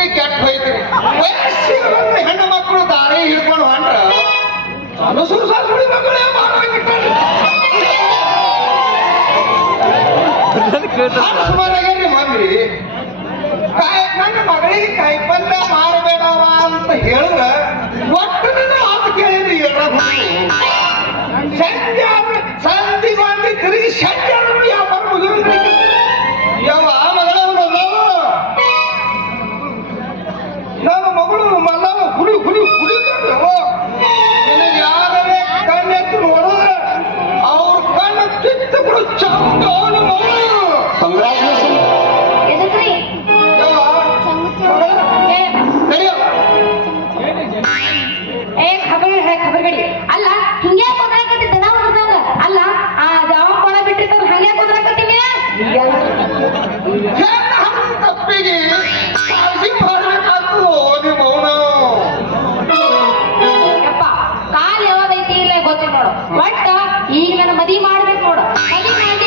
ಬುದ್ಧಿ ಕೆಟ್ಟ ಹೋಯ್ತು. ವಯಸ್ಸಿಗೆ ಹೆಣ್ಣು ಮಕ್ಕಳು ದಾರಿ ಹಿಡ್ಕೊಂಡು ಹೊಂಡ್ರ ಅನುಸೂರು ಸಾಸುಳಿ ಮಕ್ಕಳೇ ಮಾಡಬೇಕಿಟ್ಟಾರೆ. ಸುಮಾರಾಗ್ರಿ ಮಂದ್ರಿ ನನ್ನ ಮಗಳಿಗೆ ಕಾಯಿಪಲ್ಯ ಮಾರಬೇಡವ ಅಂತ ಹೇಳಿದ್ರ ಒಟ್ಟು ನನ್ನ ಮಾತು ಕೇಳಿದ್ರಿ ಸಂಜೆ ಸಂಧಿಗೆ ಒಂದು ತಿರುಗಿ ಸಂಜೆ ವ್ಯಾಪಾರ ಮುಗಿದ್ರಿ. ಯಾವ ಮಗಳ ನನ್ನ ಮಗಳು ಮಲ್ಲವ ಹುಡಿ ಹುಡಿ ಹುಡಿದ್ರು. ನಿನಗೆ ಯಾರೇ ಕಣ್ಣೆತ್ತು ನೋಡಿದ್ರೆ ಅವ್ರ ಕಣ್ಣು ಕಿತ್ತು ಬಿಡು ಚಂದ ಅವನು ಮಗಳು. ಖಬರ್ಗಡಿ ಅಲ್ಲ ಹಿಂಗೆ ಕೊಡ್ರಾಕತ್ತಿದ್ದ ನಾವು ಅಲ್ಲ ಆ ಜಾವ ಕೊಡ ಬಿಟ್ಟಿರ್ತಾರ ಹಂಗೆ ಕೊಡ್ರಾಕತ್ತೀನಿ ತಪ್ಪಿಗೆ ಮಾಡ್ಬೇಕಾಗ್ತದೆ ಓದಿ ಮೌನ. ಯಪ್ಪ ಕಾಲ್ ಯಾವ್ದೈತಿ ಇಲ್ಲ ಗೊತ್ತಿಲ್ಲ ನೋಡು. ಒಟ್ಟ ಈಗ ನನ್ನ ಮದಿ ಮಾಡ್ಬೇಕು ನೋಡು. ಮದಿ